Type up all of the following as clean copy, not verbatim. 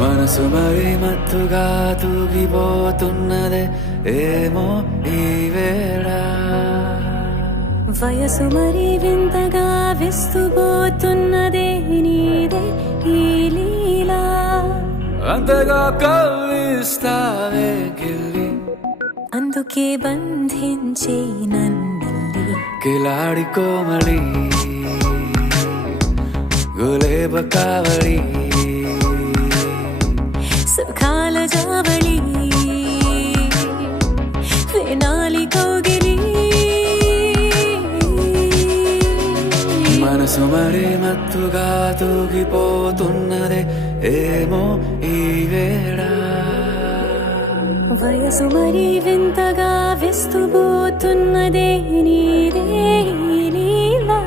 మనసు మరి మత్తుగా తూగిపోతున్నదే ఏమో ఈ వేళ, వయసు మరి వింతగా విస్తుపోతున్నదే నీదే ఈ లీలా. అంతగా కవ్విస్తావే గిల్లి, అందుకే బంధించే నన్నల్లి. కిలాడి కోమలి గులేబ కావడి, సుఖాల జావళి వేనాలి కౌగిలి. మనసు మరి మత్తుగా తూగిపోతున్నదే ఏమో ఈ వేళ, వయసు మరి వింతగా విస్తుపోతున్నదే నీదే ఈ లీలా.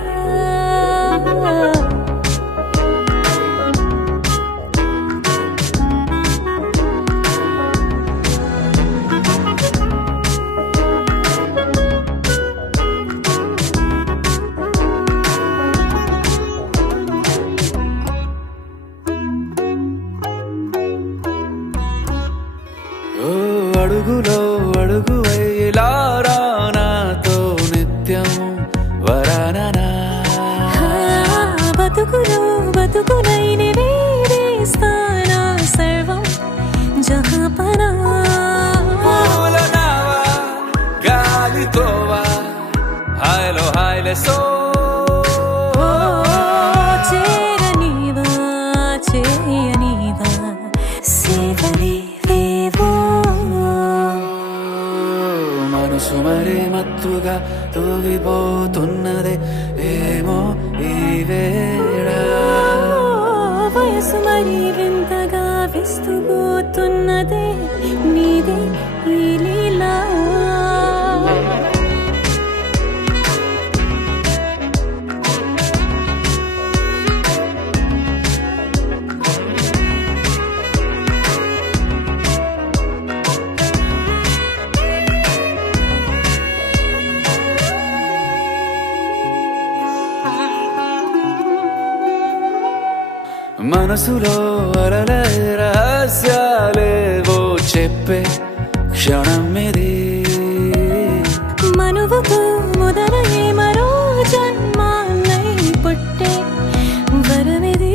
అడుగులో అడుగు వేలారా నాతో నిత్యం వరాననా, బతుకులో బతుకులైన వేరేస్తానా సర్వం జహాపనా. పూలనావా గాలితోవా హాయ్లో హాయ్లే సో, చేరనీవా చేయనీవా సేవలే వేవో. మనసు మరి మత్తుగా తూగిపోతున్నదే ఏమో ఈ వేళ, వయసు మరి వింతగా విస్తుపోతున్నదే నీదే ఈ లీలా. మనసులో అలలే రహస్యాలేవో చెప్పే క్షణం ఇది, మనువుకు మొదలయ్యే మరో జన్మాన్నై పుట్టే వరమిది.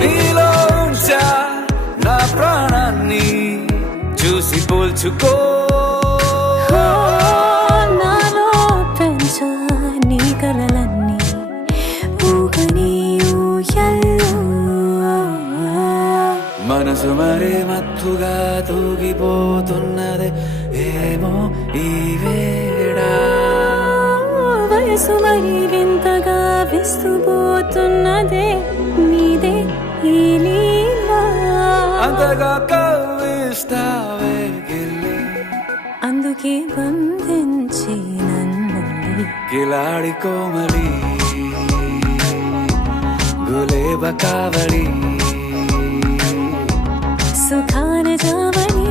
నీలో ఉంచా నా ప్రాణాన్ని చూసి పోల్చుకో, నాలో పెంచా నీ కలలన్నీ ఊగని ఊయల్లో. మనసు మరి మత్తుగా తూగిపోతున్నదే ఏమో ఈ వేళ, వయసు మరి వింతగా విస్తుపోతున్నదే నీదే ఈ లీలా. అంతగా కవ్విస్తావే గిల్లి, అందుకే బంధించి నన్నల్లి. కిలాడి కోమలి గులేబ కావడి, సుఖాల జావళి